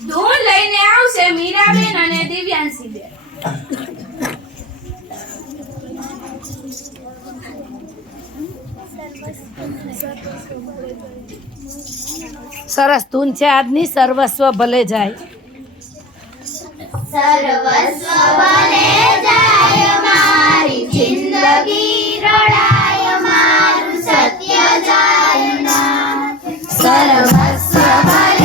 ધૂન લઈને આવશે મીરાબેન અને દિવ્યાંશીબેન. સરસ ધૂન છે આજની, સર્વસ્વ ભલે જાય. સર્વસ્વ ભલે જાય મારી જિંદગી રડાય મારું સત્ય જાય ના. સર્વસ્વ ભલે